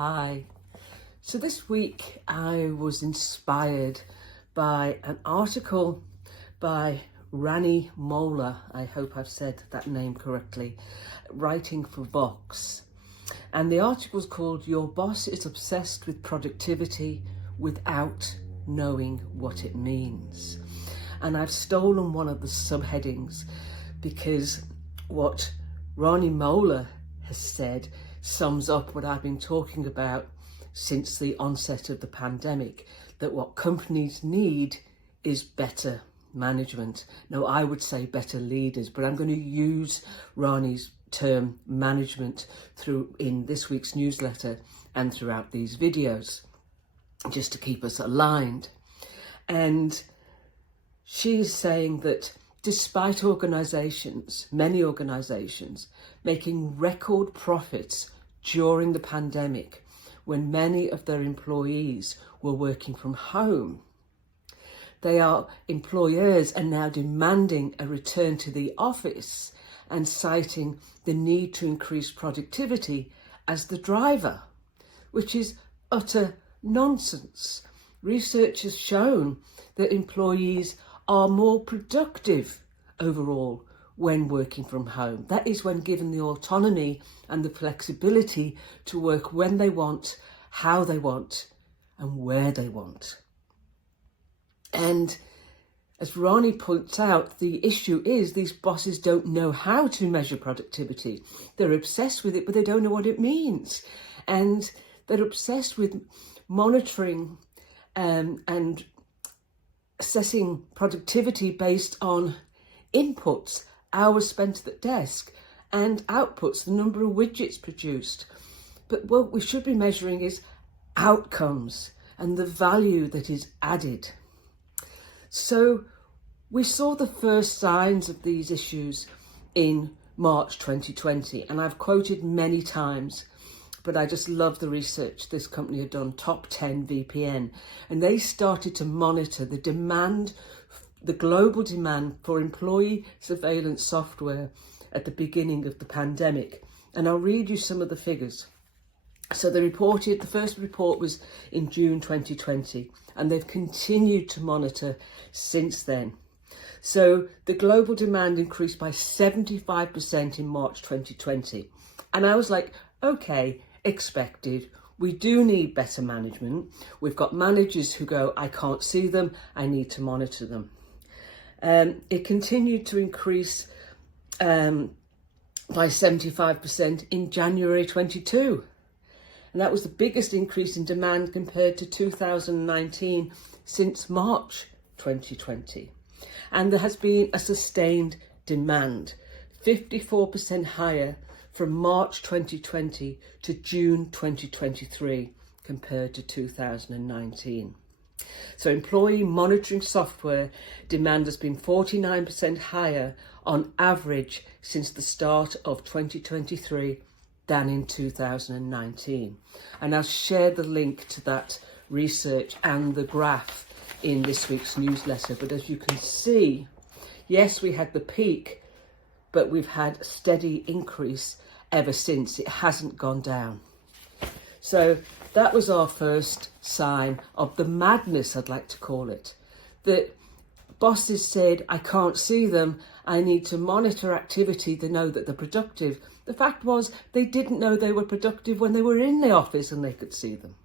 Hi. So this week I was inspired by an article by Rani Mola, I hope I've said that name correctly, writing for Vox. And the article is called "Your Boss is Obsessed with Productivity Without Knowing What It Means." And I've stolen one of the subheadings because what Rani Mola has said sums up what I've been talking about since the onset of the pandemic, that what companies need is better management. No, I would say better leaders, but I'm going to use Rani's term management in this week's newsletter and throughout these videos, just to keep us aligned. And she's saying that despite many organisations, making record profits during the pandemic, when many of their employees were working from home, employers are now demanding a return to the office and citing the need to increase productivity as the driver, which is utter nonsense. Research has shown that employees are more productive overall when working from home. That is when given the autonomy and the flexibility to work when they want, how they want, and where they want. And as Rani points out, the issue is these bosses don't know how to measure productivity. They're obsessed with it, but they don't know what it means. And they're obsessed with monitoring and assessing productivity based on inputs, hours spent at the desk, and outputs, the number of widgets produced. But what we should be measuring is outcomes and the value that is added. So we saw the first signs of these issues in March 2020, and I've quoted many times, but I just love the research this company had done, Top 10 VPN, and they started to monitor the global demand for employee surveillance software at the beginning of the pandemic. And I'll read you some of the figures. So the first report was in June 2020, and they've continued to monitor since then. So the global demand increased by 75% in March 2020. And I was like, okay, expected. We do need better management. We've got managers who go, I can't see them, I need to monitor them. It continued to increase by 75% in January 22. And that was the biggest increase in demand compared to 2019 since March 2020. And there has been a sustained demand, 54% higher from March 2020 to June 2023 compared to 2019. So employee monitoring software demand has been 49% higher on average since the start of 2023 than in 2019. And I'll share the link to that research and the graph in this week's newsletter. But as you can see, yes, we had the peak, but we've had a steady increase ever since. It hasn't gone down. So that was our first sign of the madness, I'd like to call it, that bosses said, I can't see them, I need to monitor activity to know that they're productive. The fact was they didn't know they were productive when they were in the office and they could see them.